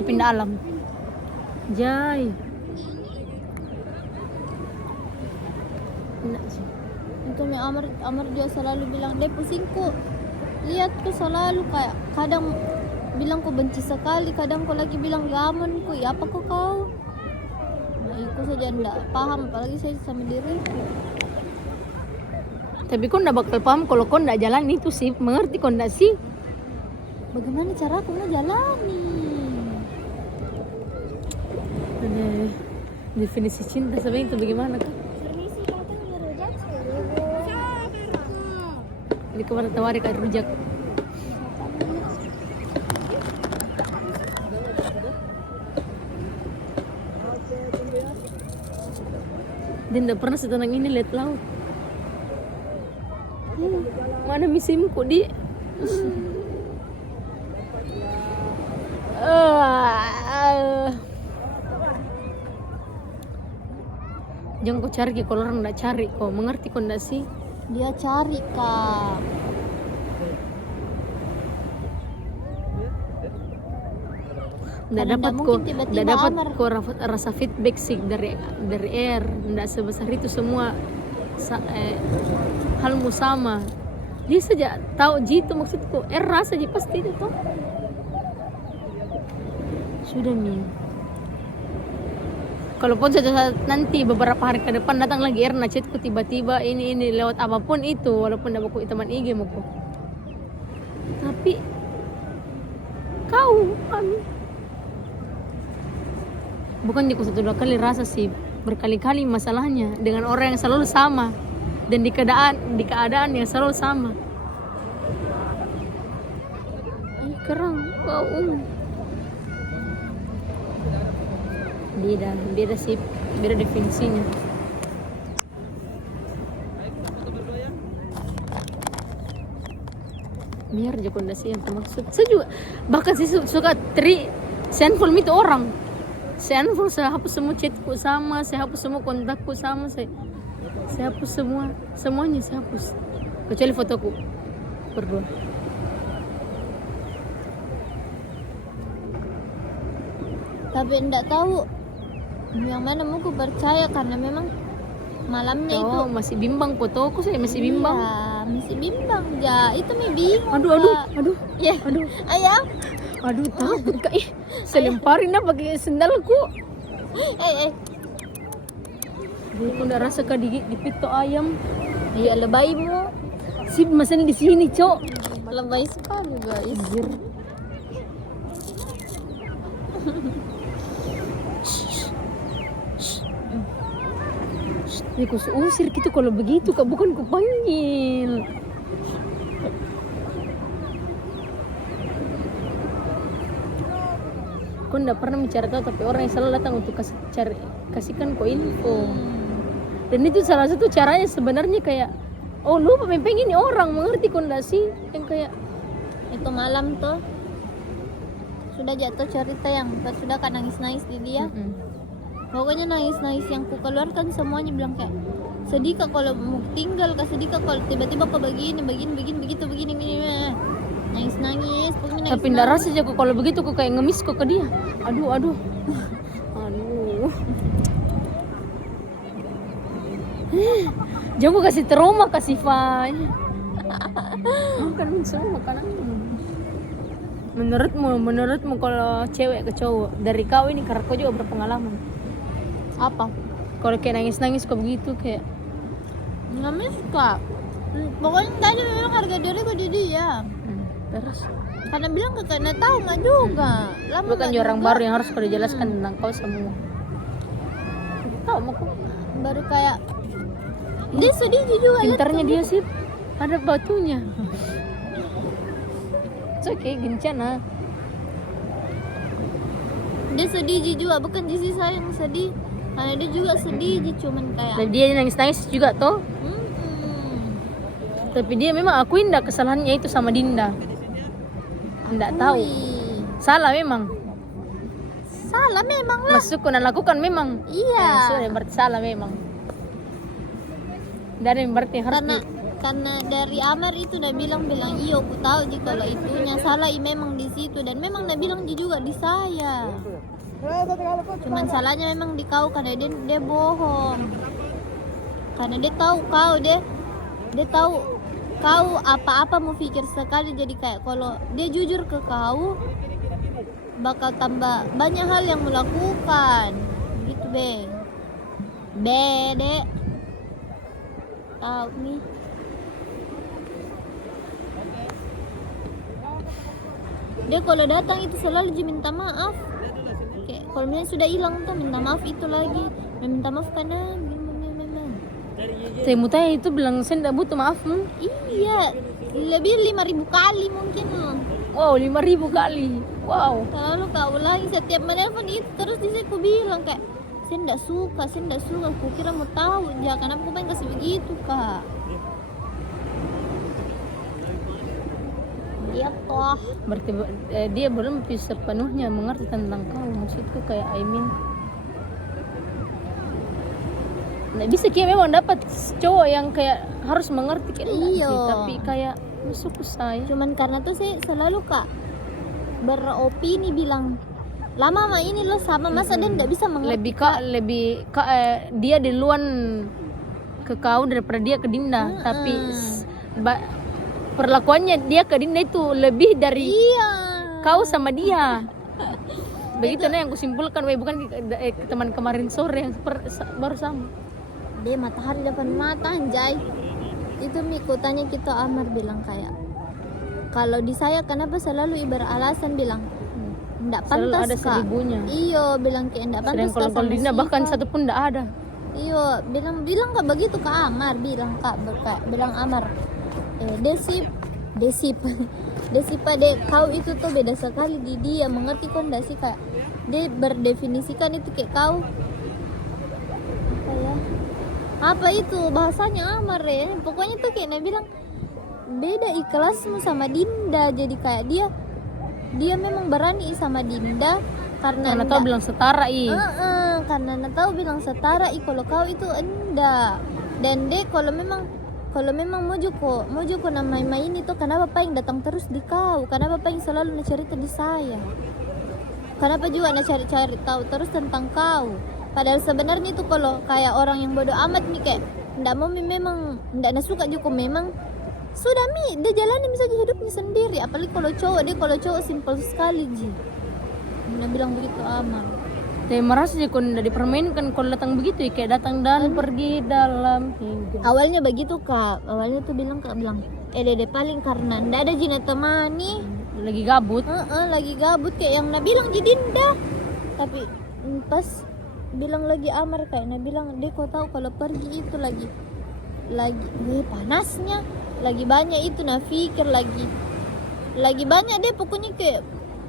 Pindah alam. Jai. Enggak sih. Itu Mi Amar dia selalu bilang, "Deh pusingku. Lihat ku selalu kayak kadang bilang ku benci sekali, kadang ku lagi bilang gamon ku. Ya apa kau?" Nah, aku saja enggak paham apalagi saya sama diriku. Tapi kau nggak bakal paham kalau kau nggak jalan itu sih. Mengerti kau nggak sih? Bagaimana cara aku ngejalani? Ada definisi cinta sebenarnya itu bagaimana kan? Permisi, datang ngerujak suruh. Di kemana tawari kan rujak. Dan tidak pernah setenang ini lihat laut. Mana misimku di? Jangan kau cari kalau orang tidak cari kau. Mengerti kau tidak sih? Dia cari Kak. Nggak Karena dapat nggak kok, mungkin tiba-tiba nggak dapat Amar. kok rasa feedback sih dari air, nggak sebesar itu semua halmu sama. Dia saja tahu gitu maksudku, air rasa aja pasti itu tuh. Sudah nih. Kalaupun suatu saat nanti beberapa hari ke depan datang lagi air chatku tiba-tiba ini lewat apapun itu, walaupun tidak aku teman IG muku. Tapi kau bukan di satu dua kali rasa sih, berkali-kali masalahnya dengan orang yang selalu sama dan di keadaan yang selalu sama. Ih, kerang kau beda sih, beda definisinya. Biar jakondasi yang termaksud. Saya juga bahkan sih suka handphone itu orang. Saya hapus semua chatku sama, saya hapus semua kontakku sama, saya hapus semuanya saya hapus kecuali fotoku berdua. Tapi enggak tahu yang mana mau ku percaya karena memang malamnya itu Masih bimbang fotoku, saya masih bimbang. Iya, masih bimbang ya. Itu mi bingung. Aduh. Ya. Ayah. Aduh, takut kak. Saya lemparin dah pakai sendalku. Dia pun dah rasa kak di pito ayam. Iya, lebaymu. Sip mesen di sini, Cok. Lebay sekali, guys. Anjir. Aku usir gitu kalau begitu kak, bukan ku panggil. Kau ndak pernah mencari tahu, tapi orang yang selalu datang untuk kasihkan kau info. Dan itu salah satu caranya sebenarnya kayak, oh lupa pengen ini orang, mengerti kau ndak sih? Yang kayak Itu malam tuh sudah jatuh cerita yang sudah kan nangis-nangis di dia. Pokoknya nangis-nangis yang ku keluarkan semuanya bilang kayak, sedih kak kalau mau tinggal, kak sedih kak kalau tiba-tiba kok begini begitu begini. Nangis-nangis, pokoknya nangis. tapi ndak rasa aja kok kalau begitu kok kayak ngemis kok ke dia. Aduh. Jangan kok kasih trauma kasih Fai. Bukan semua makanan. Menurutmu kalau cewek ke cowok dari kau ini, karena kau juga berpengalaman. Apa? Kalau kayak nangis kok begitu kayak Nangis kak. Pokoknya tadi memang harga diriku di dia. terus. Karena bilang ke karena tahu nggak juga. Lama Bukan nggak orang juga. baru yang harus kau jelaskan tentang kau semua. Tahu mau kok. Baru kayak dia sedih juga. Pintarnya dia sih ada batunya. Oke, gencana. Dia sedih juga, bukan di sisi saya yang sedih. Karena dia juga sedih, dia cuman kayak. Dan dia nangis juga toh. Tapi dia memang akuin dah kesalahannya itu sama Dinda. Nggak tahu. Salah memang lah. Masuk dan lakukan memang. Iya. Sudah berarti salah memang. Dan berarti harus karena dari Amar itu udah bilang iyo aku tahu jika kalau itunya salah memang di situ, dan memang udah bilang juga di saya. Cuman salahnya memang di kau karena dia bohong. Karena dia tahu dia tahu kau apa-apa mau pikir sekali, jadi kayak kalau dia jujur ke kau bakal tambah banyak hal yang melakukan gitu Dek tahu nih. Dia kalau datang itu selalu dia minta maaf. Kayak kalau misalnya sudah hilang tuh minta maaf itu lagi. Minta maaf karena memang. Saya mutanya itu bilang saya tidak butuh maaf. Iya, lebih 5.000 kali mungkin. Wow, 5.000 kali. Wow. Lalu kau ulangi setiap menelpon itu terus dia aku bilang kayak saya tidak suka. Aku kira mau tahu ya kenapa aku pengen kasih begitu kak. Dia toh Berarti dia belum bisa sepenuhnya mengerti tentang kau. Maksudku kayak nggak bisa kayak memang dapat cowok yang kayak harus mengerti kayak iya. Tapi kayak masuk ke saya. Cuman karena tuh saya selalu kak beropini bilang lama mah ini lo sama masa dia nggak bisa mengerti. Dia duluan ke kau daripada dia ke Dinda. Tapi perlakuannya dia ke Dinda itu lebih dari kau sama dia. Begitu nah yang kusimpulkan, bukan teman kemarin sore yang baru sama. Dia matahari depan mata anjay. Itu Miku tanya kita Amar bilang kayak kalau di saya kenapa selalu beralasan bilang enggak pantas ada kak. Iyo bilang kayak enggak pantas kak. Kalau Dinda bahkan satu pun enggak ada. Iyo bilang kak begitu ke Amar, bilang Amar. Desip dek kau itu tuh beda sekali di dia, mengerti kok enggak sih kak? Dia berdefinisikan itu kayak kau apa itu bahasanya Amar ya, pokoknya tuh kayak dia bilang beda ikhlasmu sama Dinda, jadi kayak dia memang berani sama Dinda karena tahu bilang setara karena tahu bilang setara kalau kau itu enggak. Dan dek kalau memang mau joko nama main itu kenapa paling datang terus di kau, kenapa paling selalu cerita di saya, kenapa juga cari tahu terus tentang kau. Padahal sebenarnya itu kalau kayak orang yang bodoh amat nih kayak ndak mau memang ndak suka juga memang sudah dia jalani saja hidupnya sendiri. Apalagi kalau cowok simpel sekali ji. Dia bilang begitu Amar. Saya merasa sih kalau ndak dipermainkan kalau datang begitu ya kayak datang dan pergi dalam hingga. Awalnya begitu kak. Awalnya tuh bilang dede paling karena ndak ada jina temani. Lagi gabut. Lagi gabut kayak yang nak bilang ji Dinda. Tapi pas bilang lagi Amar kayak bilang dia kau tahu kalau pergi itu lagi panasnya lagi banyak itu pikir lagi banyak deh pokoknya kayak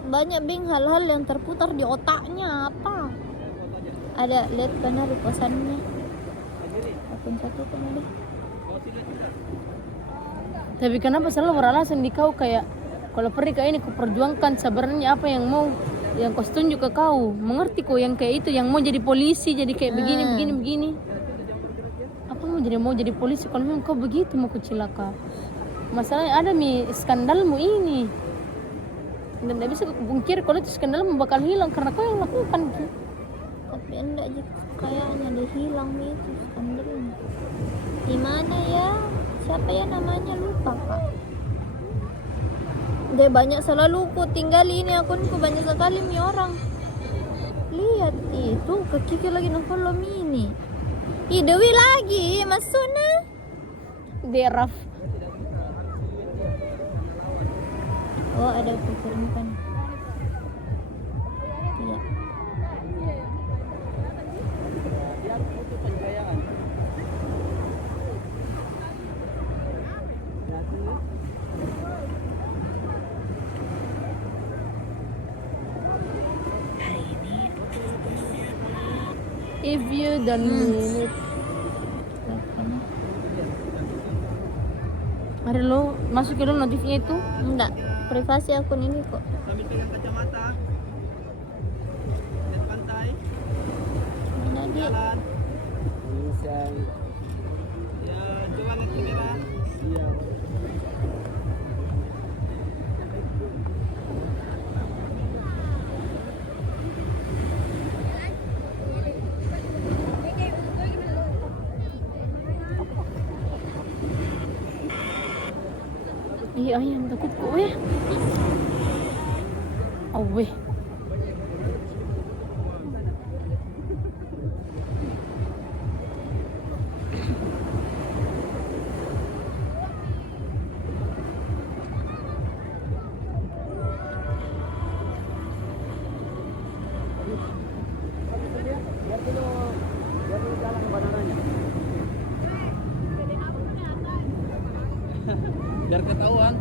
banyak hal-hal yang terputar di otaknya apa ada lihat benar kosannya akun satu deh. Tapi kenapa selalu beralasan di kau kayak kalau pergi kayak ini ku perjuangkan sebenarnya apa yang mau yang kau tunjuk ke kau, mengerti kau yang kayak itu yang mau jadi polisi jadi kayak begini apa mau jadi polisi kalau memang kau begitu mau kucilaka. Masalahnya ada skandalmu ini dan tidak bisa kupungkir kalau itu skandalmu bakal hilang karena kau yang lakukan gitu. Tapi enggak kayaknya dia hilang itu skandalnya di mana ya, siapa ya namanya lupa kak. Dia banyak selalu ku tinggal ini akunku banyak sekali orang. Lihat itu ke Kiki lagi nge-follow ini. Dewi lagi masuknya. Deraf. Oh ada kukirimkan. Iya. If you don't mean it. Ada lo masukin lo notifnya itu? Enggak, privasi akun ini kok. Sambil pegang kacamata. Lihat pantai. Mana dia? Jalan. Bisa. Ya, coba lihat kamera. Ih, ayam takut kok weh. Oh weh. Biar ketahuan.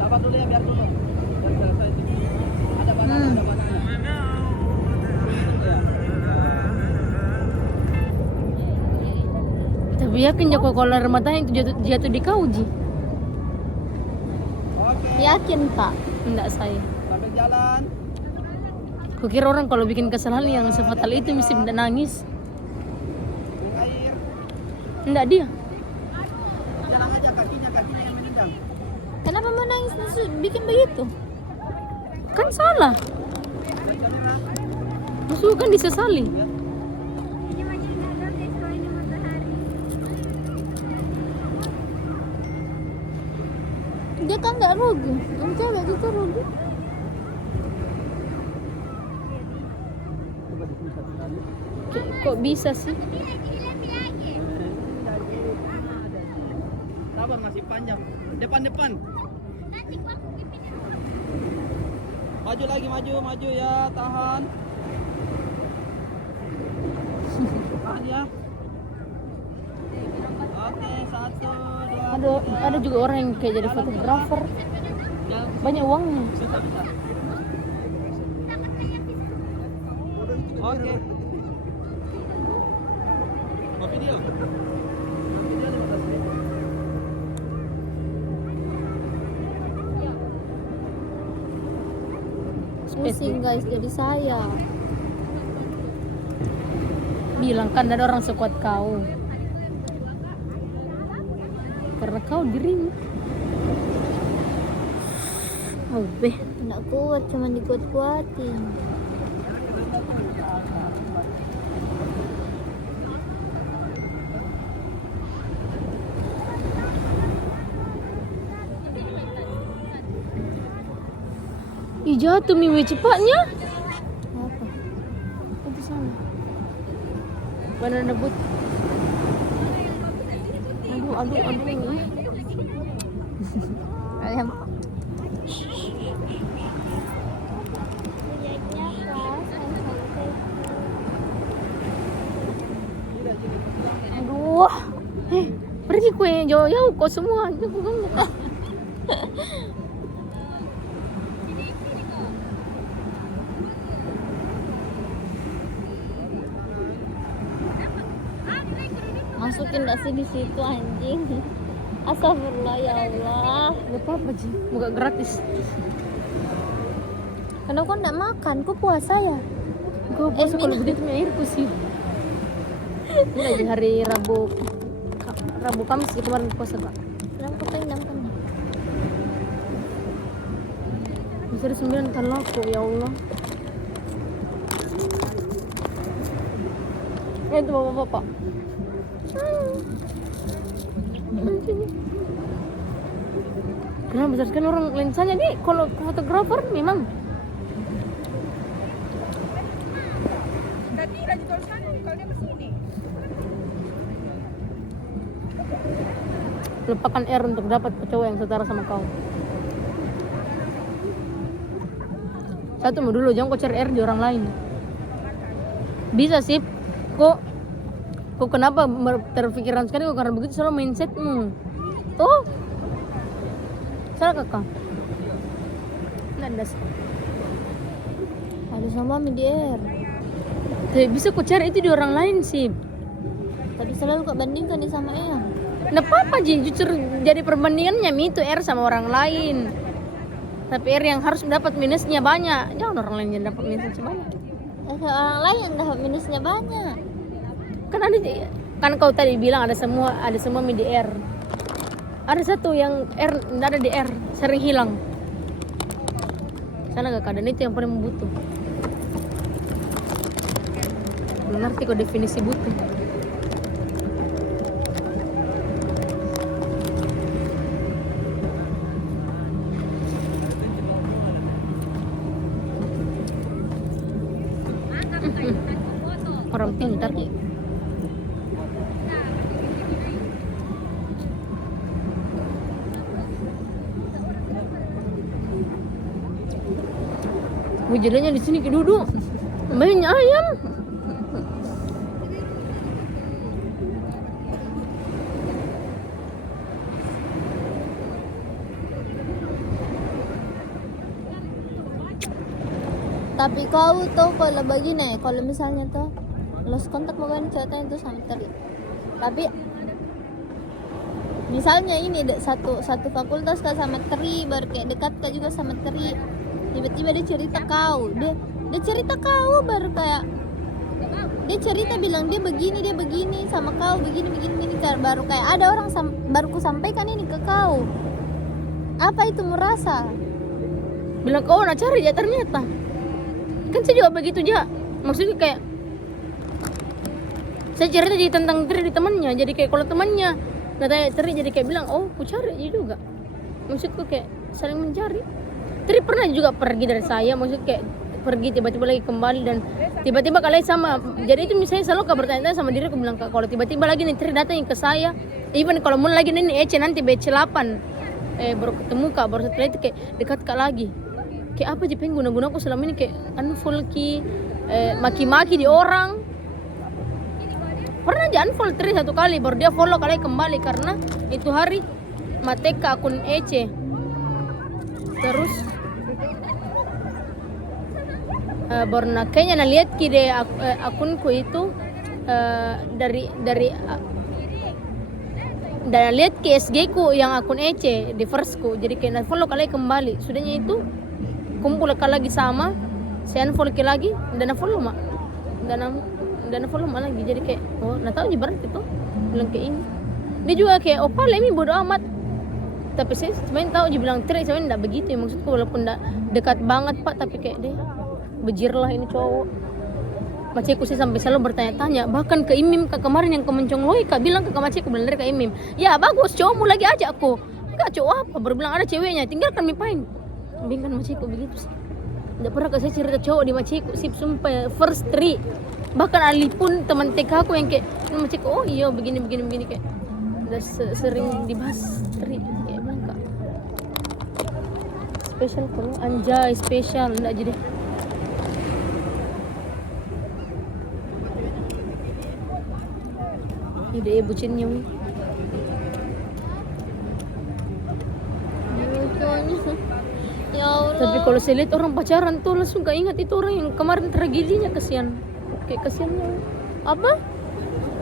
Sabar dulu ya, biar dulu. Biar selesai itu. Ada banana, ada banana. Ya. Tapi yakin Joko kalau air matanya itu jatuh di kau Ji? Oke, Yakin Pak? Enggak saya. sampai jalan. Kukira orang kalau bikin kesalahan yang sefatal itu mesti nangis. Buang air. Enggak dia. Jalan aja kakinya yang menendang. Kenapa mau nangis bikin begitu? Kan salah. Musuh kan disesali. Dia kan nggak rugi, yang cewek itu rugi. Kok bisa sih? Sabar, masih panjang. Depan. Maju lagi, maju ya, tahan. Tahan ya. Oke, 1, 2. Ada juga orang yang kayak jadi fotografer. Banyak uangnya. Bisa. Oke. Mau video? Video 15 menit. Pusing guys, jadi saya. Bilang kan ada orang sekuat kau. Karena kau dirimu. Oh beh. Nggak kuat, cuma dikuat-kuatin. Ih jatuh Mimi cepatnya. Apa? Itu sana. Banana boat. Aduh. Ayam. Aduh. Pergi kue jauh-jauh kok semua. Masukin nggak sih di situ anjing? Astagfirullah ya Allah. Gak apa-apa Ji, buka gratis. Kenapa kau nggak makan? Kau puasa ya? Gue puasa kalau begitu airku sih. Ini lagi hari Rabu Kamis sih kemarin puasa Kak. Kenapa kau pengen kan? Bisa 9 kan laku ya Allah. Itu bapak-bapak. Kenapa besar sekali orang lensanya nih? Kalau fotografer memang. Tadi lagi tol sana, kalau dia kesini. Lupakan R untuk dapat cowok yang setara sama kau. Satu mau dulu, jangan kau cari R di orang lain. Bisa sih, kok kenapa terpikiran sekali kok karena begitu selalu mindsetmu. Tuh, salah kakak. Nggak ada. Ada sama MDR. Tapi bisa kau cari itu di orang lain sih. Tapi selalu kau bandingkan dia sama Eyang. Nggak apa-apa Jin, justru jadi perbandingannya itu R sama orang lain. Tapi R yang harus mendapat minusnya banyak. Jangan orang lain yang dapat minusnya banyak. Orang lain yang dapat minusnya banyak. Kan kau tadi bilang ada semua midi R. Ada satu yang R nggak ada di R, sering hilang. Salah gak keadaan itu yang paling butuh. Belum ngerti kok definisi butuh. orang pintar. Hujannya di sini duduk. Banyak ayam. Tapi kau tuh kalau begini, kalau misalnya tuh lost kontak bukan ceritanya itu sama Teri. Tapi misalnya ini satu fakultas kah sama Teri, baru kayak dekat kah juga sama Teri. Tiba-tiba dia cerita kau, dia cerita kau baru kayak dia cerita bilang dia begini sama kau begini baru kayak ada orang baru ku sampaikan ini ke kau. Apa itu merasa? Bilang kau nak cari ya ternyata. Kan saya juga begitu aja. Maksudnya kayak saya cerita jadi tentang Tri di temannya. Jadi kayak kalau temannya nanya Tri jadi kayak bilang, oh aku cari aja juga. Maksudku kayak saling mencari. Tri pernah juga pergi dari saya. Maksudnya kayak pergi tiba-tiba lagi kembali dan tiba-tiba kalian sama. Jadi itu misalnya selalu kau bertanya sama diri, aku bilang kalau tiba-tiba lagi nih Tri datang ke saya. Even kalau mau lagi nih Ece nanti BC8 baru ketemu kak, baru setelah itu kayak dekat kak lagi. Kayak apa sih pengguna-guna aku selama ini kayak unfollow maki-maki di orang. Pernah aja unfollow Tri satu kali baru dia follow kali kembali karena itu hari mate ke akun Ece. Terus baru kayaknya lihat ki akunku itu dari dan lihat ke SG ku yang akun Ece di first ku, jadi kayak follow kali kembali. Sudahnya itu kumpul lagi sama saya unfollow lagi dan follow mak dan follow mak lagi. Jadi kayak oh nggak tahu berarti itu bilang kayak ini dia juga kayak opa lemi bodo amat, tapi saya sebenarnya tahu dia bilang Tri sebenarnya nggak begitu ya, maksudku walaupun nggak dekat banget pak, tapi kayak deh bejir lah ini cowok. Maceku sih sampai selalu bertanya-tanya, bahkan ke Imim kemarin yang kemencong Loika bilang ke Maceku bener ke Imim, ya bagus cowokmu lagi aja aku nggak cowok apa, baru bilang ada ceweknya tinggalkan mipain. Bingung Maceku begitu sih. Tidak pernah kasih cerita cowok di Maceku sih, sumpah first Tri. Bahkan Ali pun teman TK aku yang kayak Maceku, oh iya begini kayak udah sering dibahas Tri kayak bilang kak. Spesial kalau anjay spesial enggak jadi. Ide bucinnya. Ya Allah. Tapi kalau saya lihat orang pacaran tuh langsung gak ingat itu orang yang kemarin tragedinya, kasihan. Kayak kasihannya. Apa?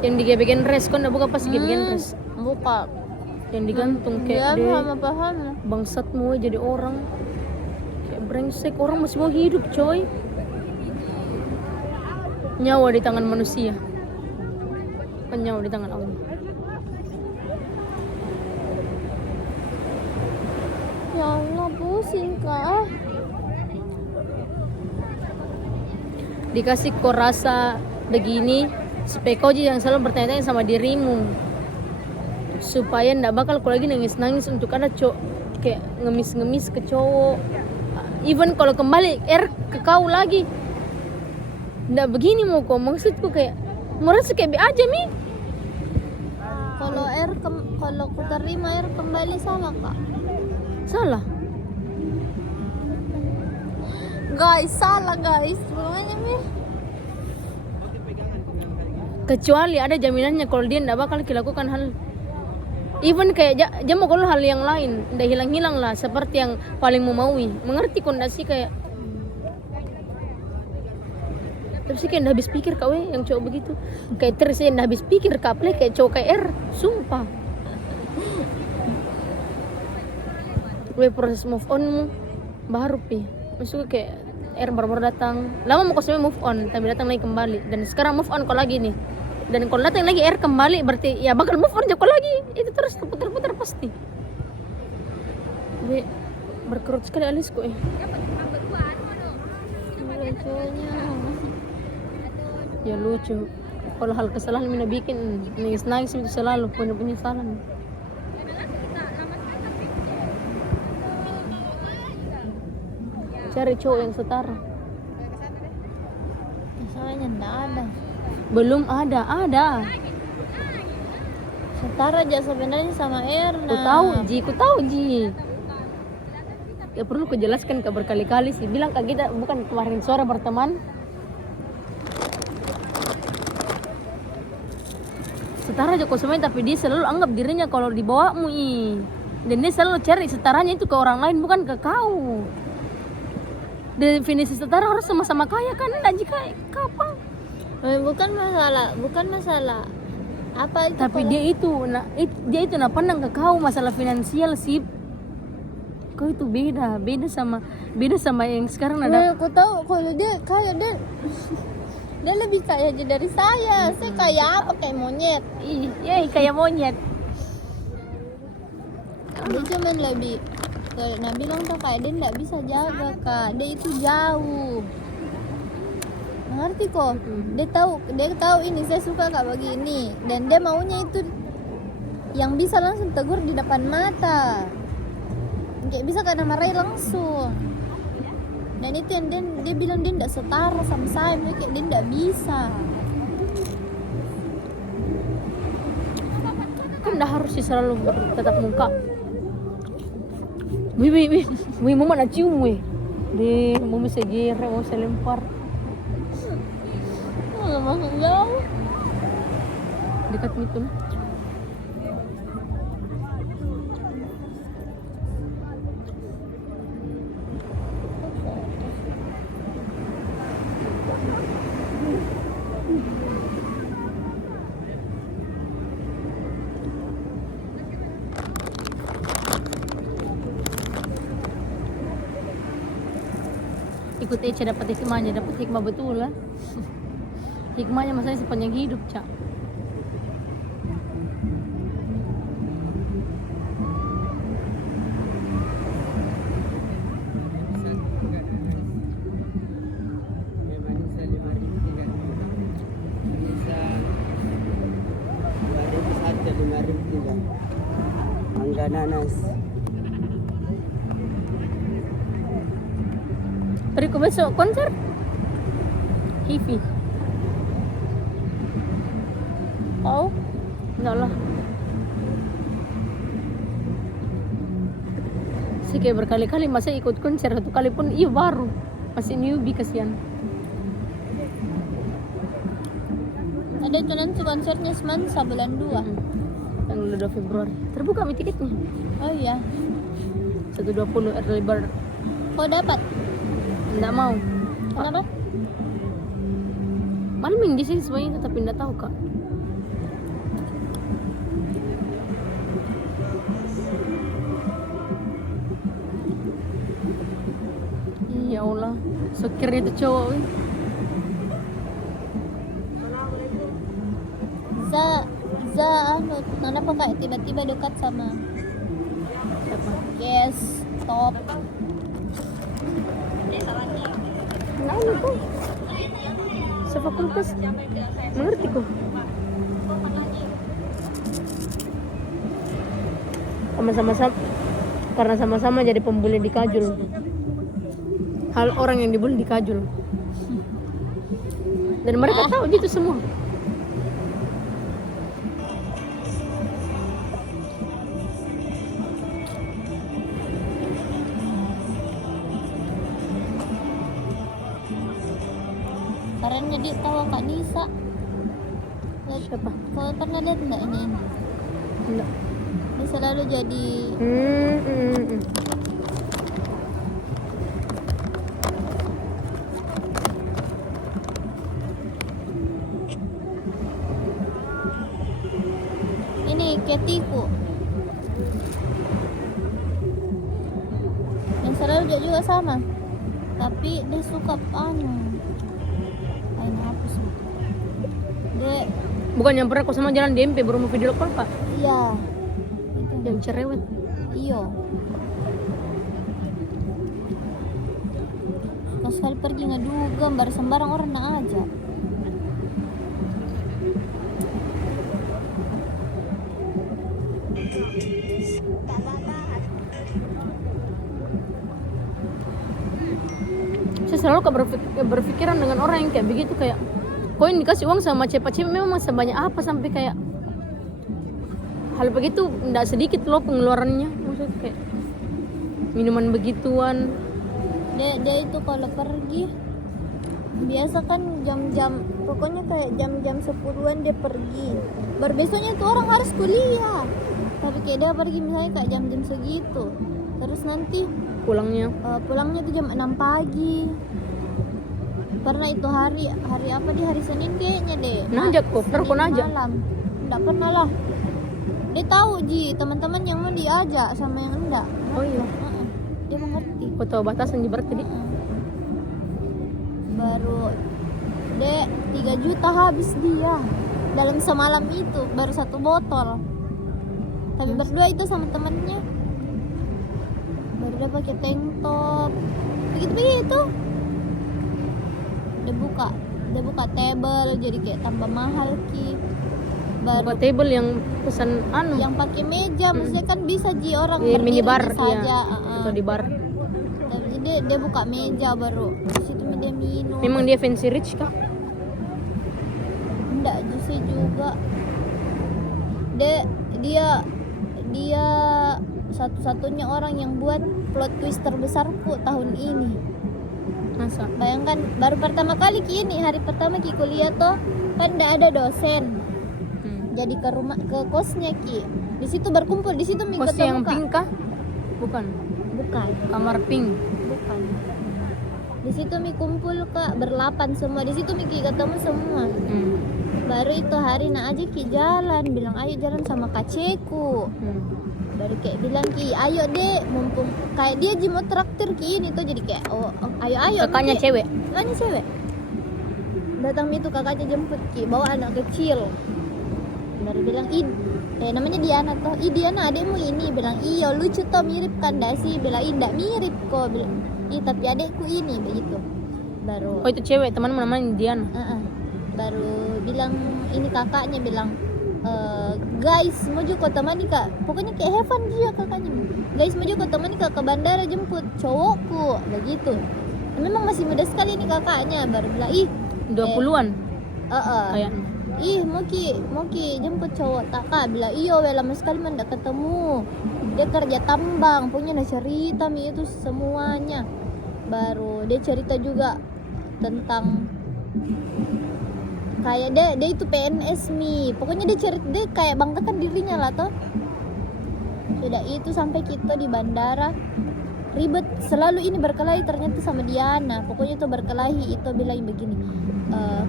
Yang digebekin res kan buka pas digebekin res. Buka. Yang digantung kayak Dia paham. bangsatmu jadi orang. Kayak brengsek, orang masih mau hidup, coy. Nyawa di tangan manusia. Kan nyawa di tangan Allah. Ya Allah, pusing kak. Dikasih kau rasa begini supaya kau yang selalu bertanya-tanya sama dirimu, supaya ndak bakal kau lagi nangis-nangis untuk ada cowok kayak ngemis-ngemis ke cowok. Even kalau kembali ke kau lagi ndak begini mau kau, maksudku kayak merasa kayak be aja mi. Kalau ku terima kembali salah kak. Salah. Salah guys. Semuanya nih. Kecuali ada jaminannya kalau dia ndak bakal dilakukan hal even kayak dia mau kalau hal yang lain ndak hilang-hilang lah seperti yang paling memaui. Mengerti kondisi kayak tapi sih kayak ndak habis pikir kau yang cowok begitu. Kayak terus ya ndak habis pikir kaple kayak cowok kayak sumpah. Gue proses move onmu baru pi, maksudnya kayak baru datang lama mau kosnya move on tapi datang lagi kembali dan sekarang move on kok lagi nih, dan kalau datang lagi kembali berarti ya bakal move on juga lagi, itu terus putar-putar pasti. Jadi berkerut sekali alisku ya lucu kalau hal kesalahan mina bikin nangis itu selalu punya penyesalan. Cari cowok yang setara. Masalahnya enggak ada. Belum ada. Setara aja sebenarnya sama Erna. Ku tahu Ji. Ya perlu ku jelaskan ke berkali-kali sih. Bilang ke kita bukan kemarin sore berteman. Setara aja kau semuanya, tapi dia selalu anggap dirinya kalau di bawahmu dan dia selalu cari setaranya itu ke orang lain, bukan ke kau. Definisi setara harus sama-sama kaya kan? Enggak jika kapan? Bukan masalah apa itu, Tapi kalau- dia itu pandang ke kau masalah finansial sih. Kau itu beda sama yang sekarang ada. Aku tahu kalau dia kaya, dia lebih kaya aja dari saya. Saya kaya apa, kayak monyet. Iya, kayak monyet. Dia cuman lebih, kalau Nabi bilang tuh kayak dia nggak bisa jaga kak, dia itu jauh. Ngerti kok? Dia tahu ini saya suka kak begini, dan dia maunya itu yang bisa langsung tegur di depan mata, kayak bisa karena marahin langsung. Dan itu yang dia bilang dia nggak setara sama saya, kayak dia nggak bisa. Kan dah harus sih selalu bertatap muka. Wih, mau mana cium wih. Deh, mau bisa gere, mau bisa lempar. Nggak masuk jauh. Dekat itu. Ikut Eca dapat hikmah betul lah. Hikmahnya masalahnya sepanjang hidup, Cak. Mangga nanas. Beriku besok konser Hivi. Oh, enggak lah. Sih kayak berkali-kali masa ikut konser, satu kali pun iya baru. Masih newbie kasihan. Ada itu nanti konsernya Semansa bulan 2. Tanggal 2 Februari. Terbuka mi tiketnya. Oh iya. 120 early bird. Kau dapat? Enggak mau. Kenapa? Malming di sini semuanya tapi enggak tahu, Kak. Ya Allah, sokirnya itu cowok. weh. Kenapa kayak tiba-tiba dekat sama Siapa? Yes, top. Tahu kok. Sefakultas. Mengerti kok. Sama-sama karena sama-sama jadi pembuli di Kajul. Hal orang yang dibully di Kajul. Dan mereka tahu gitu semua. Karena dia tahu Kak Nisa. Siapa? Kau pernah lihat enggak ini? Enggak. Dia selalu jadi ini kayak tiku. Yang selalu dia juga sama. Tapi dia suka hapus. Dia Bukan yang pernah kau sama jalan di MP baru mau video call, Pak. iya. Yang cerewet. Iya. Pas sekali pergi ngadu gambar sembarang orang nak aja. Saya selalu berpikiran dengan orang yang kayak begitu, kayak koin dikasih uang sama cewek memang sebanyak apa sampai kayak hal begitu tidak sedikit loh pengeluarannya, maksudnya kayak minuman begituan. Dia itu kalau pergi biasa kan jam-jam, pokoknya kayak jam-jam 10-an dia pergi. Baru besoknya itu orang harus kuliah. Tapi kayak dia pergi misalnya kayak jam-jam segitu. Terus nanti pulangnya tuh jam 6 pagi. Pernah itu hari apa di hari Senin kayaknya deh. Najak kok, Senin najak. malam. Enggak pernah lah. Dia tahu teman-teman yang mau diajak sama yang enggak. Oh iya. Dia mengerti. Kau tahu batasan berarti tadi. Baru 3 juta habis dia dalam semalam itu, baru 1 botol. Tapi berdua itu sama temennya. Baru dia pakai tank top. Begitu. Dia buka table jadi kayak tambah mahal ki. Baru Buka table yang pesan yang pakai meja, maksudnya kan bisa orang mini berdiri bar saja. iya. Atau di bar. Tapi dia buka meja baru di situ dia minum. Memang dia fancy rich kah? Enggak sih juga. Dia satu-satunya orang yang buat plot twist terbesarku tahun ini. Masa? Bayangkan baru pertama kali hari pertama kuliah toh kan enggak ada dosen. Jadi ke kosnya di situ berkumpul, di situ Kos yang pink kah? Bukan. Kamar pink. Bukan. Di situ kumpul Kak berlapan semua. Di situ ketemu semua. Baru itu hari aja jalan, bilang ayo jalan sama kaceku. Baru kayak bilang ayo deh, mumpung kayak dia mau traktir ini tuh jadi kayak ayo. Kakaknya cewek. Datang itu kakaknya jemput bawa anak kecil. Baru bilang namanya Diana toh. Diana adekmu ini, bilang iya lucu toh, mirip kan dah sih, bilang enggak mirip kok, bilang tapi adekku ini begitu. Baru Oh itu cewek temanmu namanya Diana. Baru bilang ini kakaknya bilang guys mau juga temani kak, pokoknya kayak Heaven dia kakaknya, guys mau juga temani kak ke bandara jemput cowokku begitu. Memang masih muda sekali ini kakaknya. Baru bilang 20-an kayaknya mau ki jemput cowok tak kak, bilang iyo lama sekali mendak ketemu, dia kerja tambang punya cerita itu semuanya. Baru dia cerita juga tentang kayak dia itu PNS pokoknya dia cerita, dia kayak banggakan dirinya lah toh. Sudah itu sampai kita di bandara ribet selalu ini berkelahi ternyata sama Diana, pokoknya itu berkelahi itu bilang begini,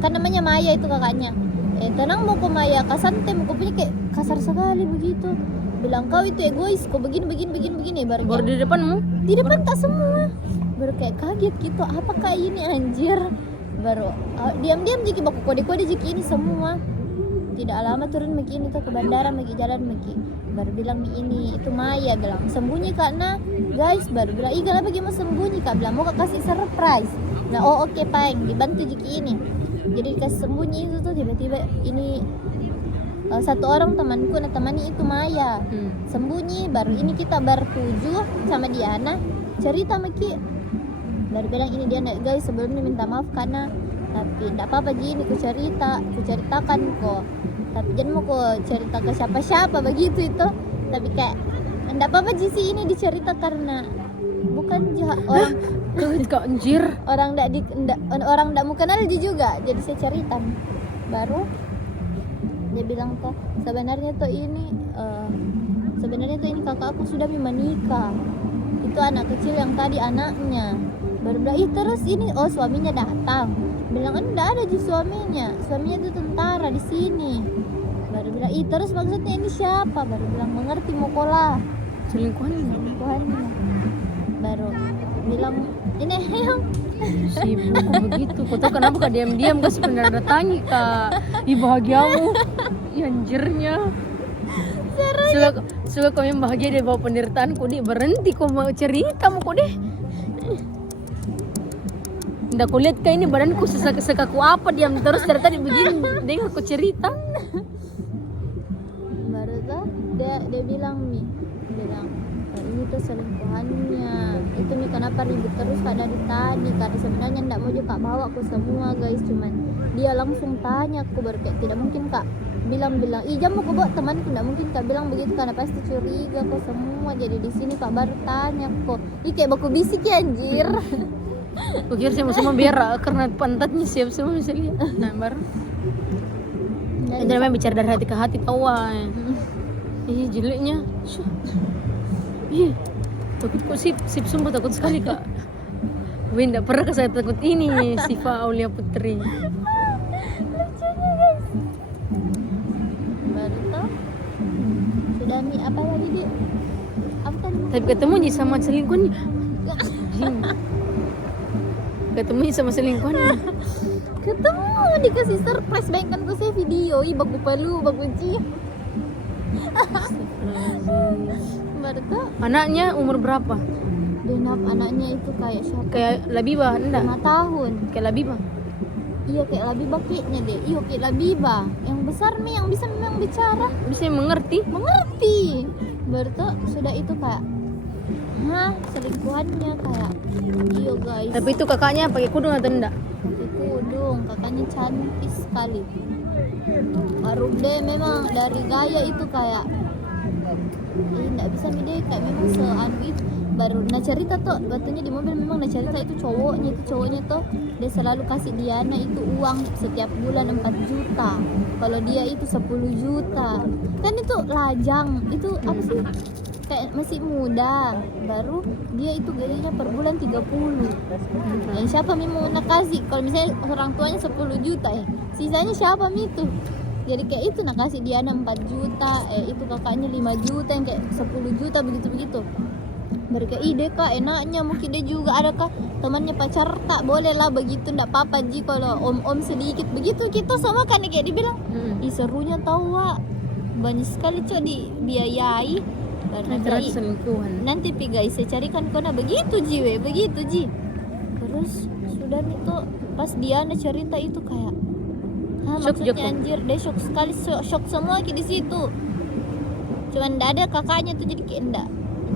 kan namanya Maya itu kakaknya, tenang mau ke Maya kasante mau punya kayak kasar sekali begitu, bilang kau itu egois kau begini baru di depanmu? Di depan tak semua. Baru kayak kaget gitu, apakah ini anjir. Baru diam-diam jadi baku kode-kode jadi ini semua. Tidak lama turun begini tuh ke bandara jalan baru bilang ini itu Maya, bilang sembunyi karena guys. Baru bilang kenapa mau sembunyi kak, bilang mau kasih surprise. Nah oke paling dibantu jadi ini, jadi dikasih sembunyi itu tuh. Tiba-tiba ini satu orang temanku temani itu Maya sembunyi. Baru ini kita bertujuh sama Diana cerita baru bilang ini dia guys sebelumnya minta maaf karena tapi enggak apa-apa gini ku ceritakan kok, tapi jangan mau ku cerita ke siapa-siapa begitu itu. Tapi kayak enggak apa-apa sih ini dicerita karena bukan orang anjir orang enggak mau kenal dia juga, jadi saya cerita. Baru dia bilang kok sebenarnya tuh ini kakakku sudah menikah, itu anak kecil yang tadi anaknya. Baru bilang terus ini suaminya datang, bilang kan enggak ada suaminya itu tentara di sini. Baru bilang terus maksudnya ini siapa, baru bilang mengerti mokola selingkuhannya. Baru bilang ini yang sibuk begitu. Kau tahu kenapa kak diam-diam kau sebenarnya datangi kak bahagiamu anjirnya. Suka kau yang bahagia deh bawa penderitaanku deh, berhenti kau mau cerita mau kau deh. Nggak kau lihat kayak ini badanku sekaku apa, diam terus dari tadi begini dengar kau cerita. Baru tuh dia bilang ini itu selingkuhannya. Itu nih kenapa ribut terus Kak dari tadi, karena sebenarnya ndak mau juga bawa aku semua guys, cuman dia langsung tanya aku baru kayak tidak mungkin Kak bilang ih jam aku bawa temanku, ndak mungkin Kak bilang begitu karena pasti curiga kok semua. Jadi di sini Kak baru tanya kok ih kayak baku bisik ya anjir. Aku kira semua biar karena pantatnya siap semua bisa lihat. Nah baru Dan itu namanya bicara dari hati ke hati kawan. Ih jeleknya. Ih takut kok sip sumpah takut sekali Kak. Wih nggak pernah saya takut ini Siva Aulia Putri. lucunya guys. Baru tuh sudah mi apa lagi dia? Apa tadi? Tapi ketemu nih sama selingkuhannya. Jing. Ketemu nih sama selingkuhannya. Ketemu dikasih surprise, bayangkan ku saya video ih baku palu baku ci. Baru tuh Anaknya umur berapa? Denap anaknya itu kayak siapa? Kayak Labiba enggak? 5 tahun. Kayak Labiba. Iya kayak Labiba kayaknya deh. Iya kayak Labiba. Yang besar nih yang bisa memang bicara, Bisa mengerti. mengerti. Baru tuh sudah itu kayak selingkuhannya kayak iya guys. Tapi itu kakaknya pakai kudung atau enggak? Pakai kudung, kakaknya cantik sekali. Baru deh memang dari gaya itu kayak nggak bisa nih deh kayak memang seanu itu. Baru nah cerita tuh batunya di mobil memang nah cerita itu cowoknya tuh dia selalu kasih Diana itu uang setiap bulan 4 juta, kalau dia itu 10 juta kan itu lajang itu apa sih kayak masih muda, baru dia itu gajinya per bulan 30. Nah, siapa mi mau nak kasih kalau misalnya orang tuanya 10 juta sisanya siapa mi itu. Jadi kayak itu nak kasih Diana 4 juta, itu kakaknya 5 juta yang kayak 10 juta begitu-begitu. Baru kayak ide Kak enaknya mungkin dia juga ada Kak temannya pacar tak boleh lah begitu ndak apa-apa ji kalau om sedikit begitu kita sama kan kayak dibilang. Ih serunya tahu Wak. Banyak sekali Cok dibiayai. Karena Terus selingkuhan. nanti pi guys saya carikan kona begitu ji. Terus sudah itu pas Diana cerita itu kayak Shock maksudnya Joko. anjir dia shock sekali, shock semua di situ. Cuman ndak ada kakaknya tuh jadi kayak ndak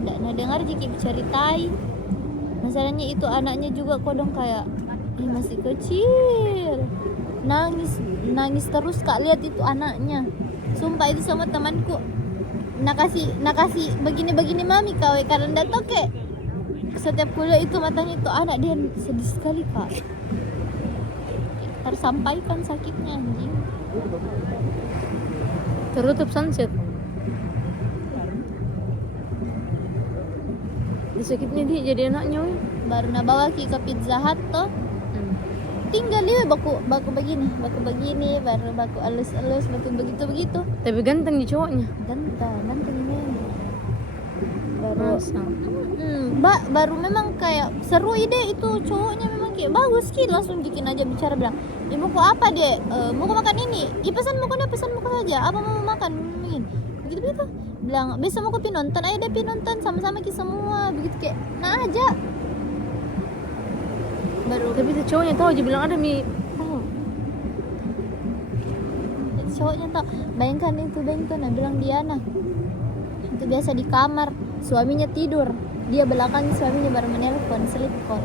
nah dengar jiki ceritai. Masalahnya itu anaknya juga kodong kayak masih kecil. Nangis terus Kak lihat itu anaknya. Sumpah itu sama temanku. Nakasih begini mami kau karena ndak tahu kayak setiap kuliah itu matanya itu anak dia sedih sekali Kak. Tersampaikan sakitnya anjing. Tertutup sunset. Sakitnya dia jadi anaknya weh. Baru bawa ki ke Pizza Hut tuh. Tinggal dia baku begini baru baku alus baku begitu. Tapi ganteng di cowoknya. Ganteng ini. Baru Masa. baru memang kayak seru ide itu cowoknya memang kayak bagus ki langsung bikin aja bicara bilang ibu kok apa dek mau makan ini pesan mau saja apa mau makan begitu bilang besok mau pi nonton ayo deh pi nonton sama-sama ki semua begitu kayak nah aja baru Tapi itu cowoknya tahu aja bilang ada mi. cowoknya tak bayangkan nah bilang Diana itu biasa di kamar suaminya tidur dia belakangi suaminya baru menelpon sleep call.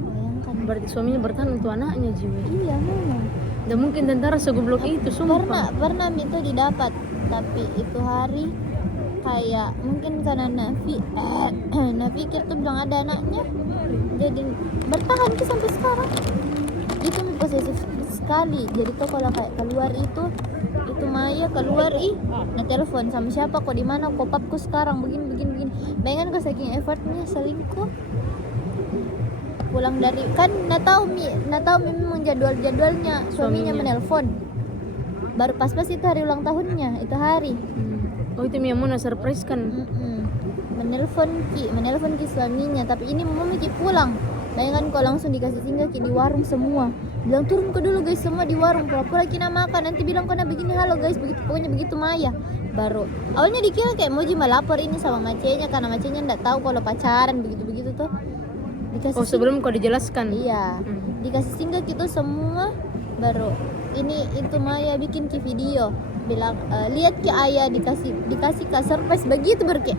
Bayangkan Berarti suaminya bertahan untuk anaknya juga. iya memang Dan mungkin tentara segoblok itu sumpah. pernah itu didapat tapi itu hari kayak mungkin karena Nafi pikir tuh bilang ada anaknya jadi bertahan ke sampai sekarang. Itu posesif sekali jadi tuh kalau kayak keluar itu Maya keluar nah telepon sama siapa kok di mana kok papku sekarang begini bayangkan kok saking effortnya selingkuh pulang dari kan tahu memang jadwalnya suaminya menelpon baru pas itu hari ulang tahunnya itu hari Oh itu yang mau surprise kan. menelpon ki suaminya tapi ini mau ki pulang bayangkan kok langsung dikasih singgah ki di warung semua bilang turun ke dulu guys semua di warung pura-pura kina makan nanti bilang kena begini halo guys begitu pokoknya begitu Maya baru awalnya dikira kayak Moji melapor ini sama macenya karena macenya ndak tahu kalau pacaran begitu tuh dikasih Oh sebelum kau dijelaskan. iya dikasih singgah gitu semua baru ini itu Maya bikin ke video bilang lihat ke ayah dikasih ke surprise begitu baru kayak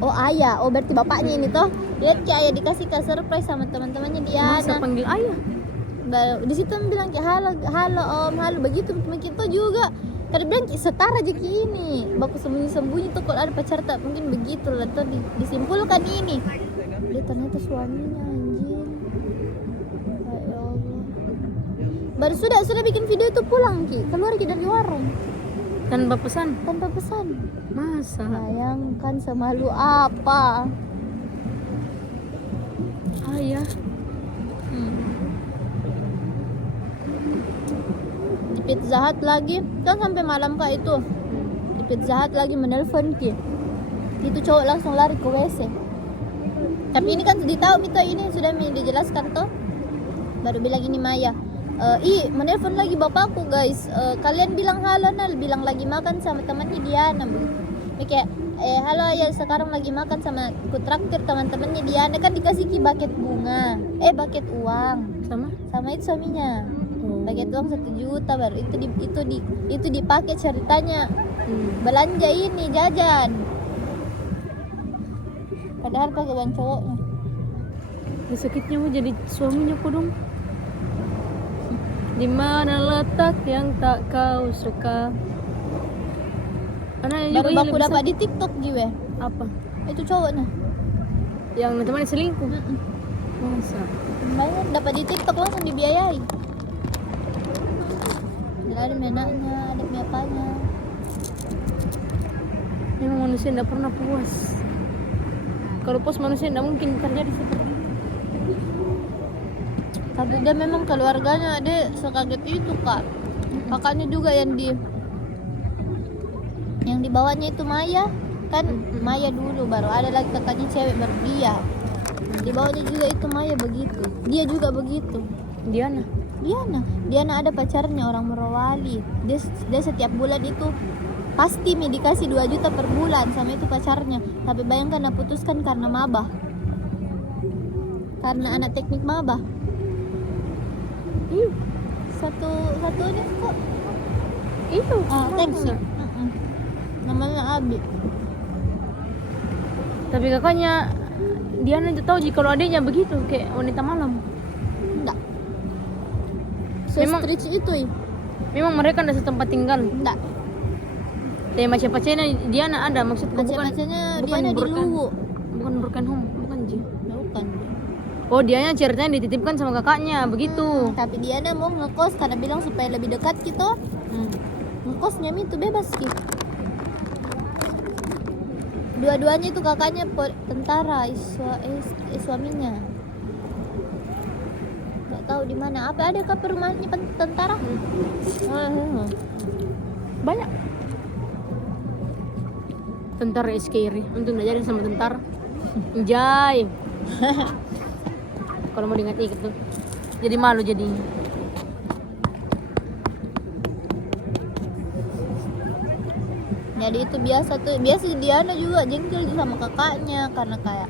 oh ayah, oh berarti bapaknya ini toh. Lihat ke ayah dikasih ke surprise sama teman-temannya Masa Diana. panggil ayah? Di situ bilang kayak halo om, halo begitu mungkin tuh juga. Karena bilang kayak setara aja kayak ini. Baku sembunyi-sembunyi tuh kalau ada pacar tak mungkin begitu lah tuh disimpulkan ini. Dia ternyata suaminya anjing. Ya Allah. Baru sudah bikin video itu pulang Ki, keluar Ki dari warung Tanpa pesan? tanpa pesan. Masa? Bayangkan semalu apa. Ayah. Di Pizza Hut lagi kan sampai malam kak itu. Di Pizza Hut lagi menelpon Ki. Itu cowok langsung lari ke WC. Tapi ini kan sudah tahu Mito ini sudah dijelaskan toh. Baru bilang ini Maya. Menelpon lagi bapakku guys. Kalian bilang halo Nal, bilang lagi makan sama temannya Diana. Ini kayak halo ya sekarang lagi makan sama kutraktir teman-temannya Diana kan dikasih Ki bucket bunga. Bucket uang. Sama itu suaminya. Paket uang 1 juta baru itu dipakai ceritanya belanja ini jajan padahal pakai uang cowoknya. Ya, sakitnya mau jadi suaminya kok dong. Di mana letak yang tak kau suka? Anaknya Baru juga baku dapat di TikTok gue. apa? Itu cowoknya. Yang teman selingkuh. Masa? Banyak dapat di TikTok langsung dibiayai. Ada anaknya, ada apanya. Memang manusia tidak pernah puas. Kalau puas manusia tidak mungkin terjadi seperti itu. Tapi dia memang keluarganya dia sekaget itu kak. Kakaknya juga yang dibawanya itu Maya kan. Maya dulu baru ada lagi kakaknya cewek baru dia. Dibawanya juga itu Maya begitu. Dia juga begitu. Diana ada pacarnya orang Morowali. Dia setiap bulan itu pasti dikasih 2 juta per bulan sama itu pacarnya. Tapi bayangkan dia putuskan karena mabah. Karena anak teknik mabah. Satu ini kok. Itu. Thanks. Namanya Abi. Tapi kakaknya Diana tahu jika kalau adiknya begitu kayak wanita malam. Enggak. Memang- Se-stretch itu Memang mereka ada setempat tinggal. enggak. Tapi macam-macamnya Diana ada maksudku Macam-macamnya Diana di Luwu. Bukan broken home, bukan Ji. Bukan. Oh, dianya ceritanya dititipkan sama kakaknya begitu. Tapi Diana mau ngekos karena bilang supaya lebih dekat gitu. Ngekosnya itu bebas gitu. Dua-duanya itu kakaknya tentara, suaminya. Gak tahu di mana. Apa ada ke perumahannya tentara? Banyak. Tentara scary. Untung gak jadi sama tentara. Anjay. Kalau mau diingat-ingat tuh. Jadi malu jadinya. Jadi itu biasa Diana juga jengkel sama kakaknya karena kayak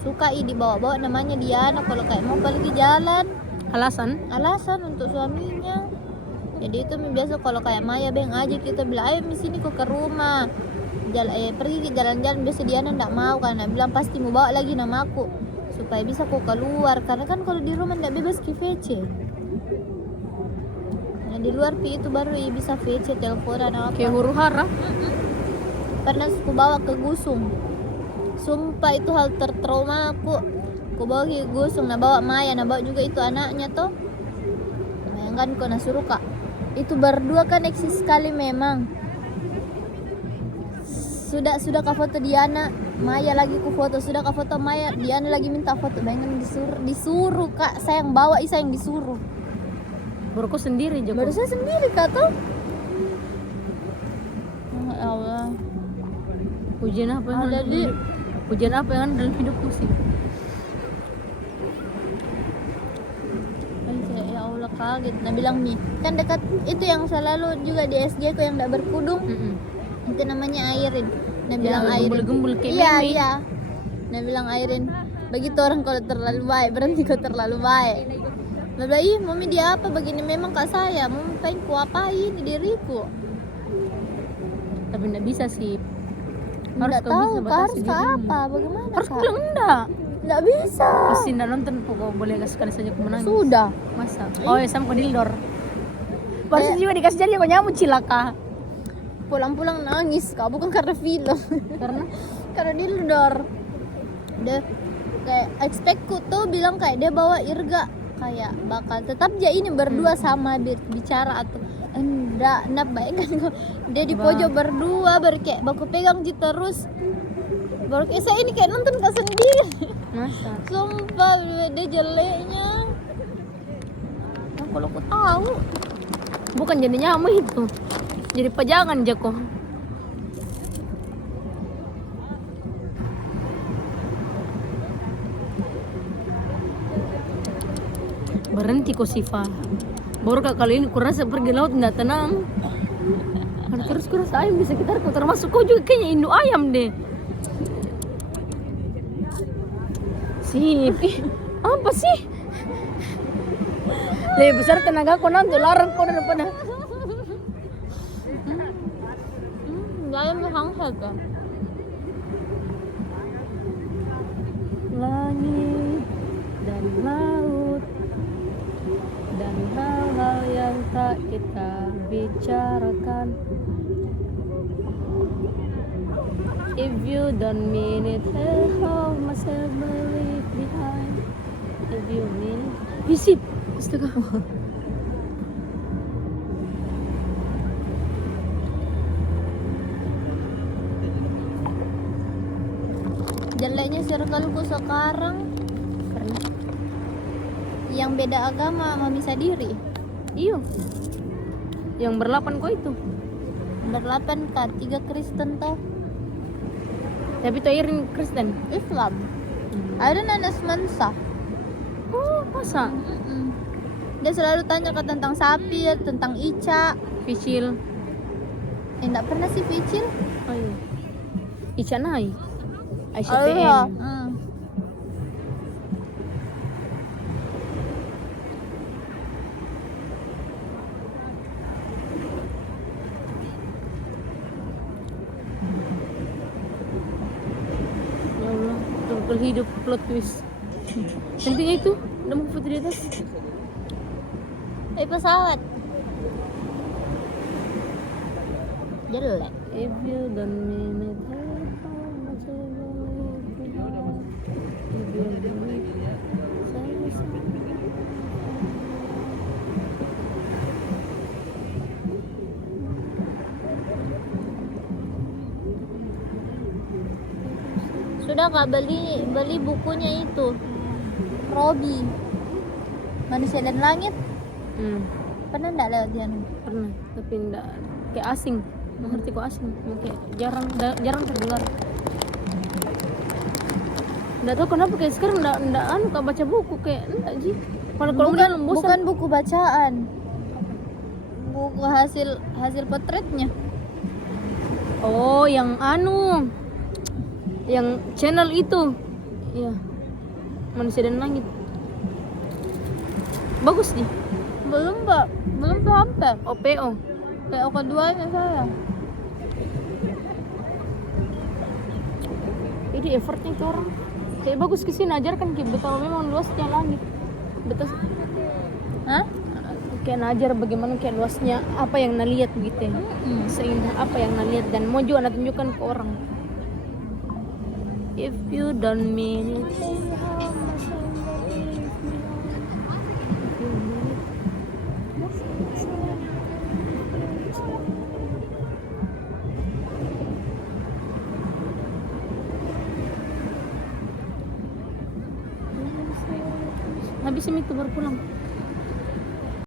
suka dibawa-bawa namanya Diana kalau kayak mau pergi jalan alasan untuk suaminya. Jadi itu biasa kalau kayak Maya beng aja kita bilang ayo di sini kok ke rumah pergi ke jalan-jalan, biasa Diana ndak mau karena bilang pasti mau bawa lagi namaku supaya bisa kok keluar karena kan kalau di rumah ndak bebas ke VC. Nah di luar itu baru bisa VC teleponan apa. Kayak huru hara. Pernah aku bawa ke Gusung. Sumpah itu hal tertrauma aku. Aku bawa ke Gusung, nah bawa Maya, nah bawa juga itu anaknya tuh. Bayangkan kok nah suruh kak. Itu berdua kan eksis sekali memang. Sudah kak foto Diana, Maya lagi ku foto, sudah kak foto Maya, Diana lagi minta foto. Bayangkan disuruh kak, saya yang bawa, saya yang disuruh. Baru kau sendiri Joko. Baru saya sendiri kak tuh. Ya Allah. Ujian apa yang Ada di ujian apa yang ada dalam hidupku sih? Ya Allah kaget. Nah bilang nih, kan dekat itu yang selalu juga di SJ ku yang tidak berkudung. Itu namanya Airin. Nah bilang Airin. Gembul-gembul kayak meme. Iya. Nah bilang Airin, begitu orang kalau terlalu baik, berhenti kau terlalu baik. Bla ih, mau dia apa begini memang kak saya, mau pengen ku apain di diriku. Tapi enggak bisa sih. Enggak kau tahu bisa kak batasi harus kak dirimu. apa, bagaimana Harus kak? bilang enggak. Enggak bisa. Pasti enggak nonton kok boleh sekali saja aku menangis. Sudah. Masa? Oh ya sama Dildor. Pasti juga dikasih jadi kok nyamuk cilaka. Pulang-pulang nangis kak, bukan karena film. Karena Dildor. Dia kayak expectku tuh bilang kayak dia bawa Irga kayak bakal tetap aja ini berdua sama bicara atau enggak bayangkan kok dia di pojok berdua baru kayak baku pegang ji terus baru kayak saya ini kayak nonton kak sendiri. Masa? Sumpah dia jeleknya. Nah, kalau aku tahu Bukan jadi nyamuk itu. Jadi pajangan Jako. Berhenti kok Siva. Baru kali ini kurasa pergi laut nggak tenang. Terus kurasa ayam di sekitarku, termasuk kau juga kayaknya induk ayam deh. Sip, apa sih? Lebih besar tenaga kau nanti larang kau daripada. ayam hangat kan. Langit dan laut dan hal-hal yang tak kita bicarakan. If you don't mean it, how must I believe behind? If you mean it, visip. Astaga. Jeleknya circleku sekarang Karena yang beda agama memisah diri. iyo, yang berlapan kok itu. Berlapan kak, 3 Kristen toh Tapi tuh Irin Kristen. Islam. Ada anak semansa. Oh, masa? Dia selalu tanya ke tentang sapi, tentang Ica. Vicil. Enggak pernah sih Vicil. Oh iya. Ica Nai. Aisyah Allah. PM. Ya Allah, betul hidup plot twist. Pentingnya itu, udah mau foto di atas. Pesawat. Jelek. If you don't mean it, how much I believe behind. If you believe, say something. Sudah kak beli bukunya itu. Robi. Manusia dan Langit. Pernah enggak lewat dia? Pernah, tapi enggak kayak asing. Mengerti kok asing, kayak jarang terdengar. Enggak tahu kenapa kayak sekarang enggak kak baca buku kayak enggak ji. Kalau Bukan bosan. buku bacaan. Buku hasil potretnya. Oh, yang yang channel itu. Iya. Manusia dan Langit. Bagus nih. Belum sampai. OPO. PO keduanya saya. Ini effortnya ke orang. Kayak bagus kesini ajarkan kayak betapa memang luasnya langit. Betul. Hah? Kayak najar bagaimana kayak luasnya apa yang nalihat gitu ya. Seindah apa yang nalihat dan mau juga tunjukkan ke orang. If you don't mean it, how much I believe me. If you mean it, habis itu baru pulang.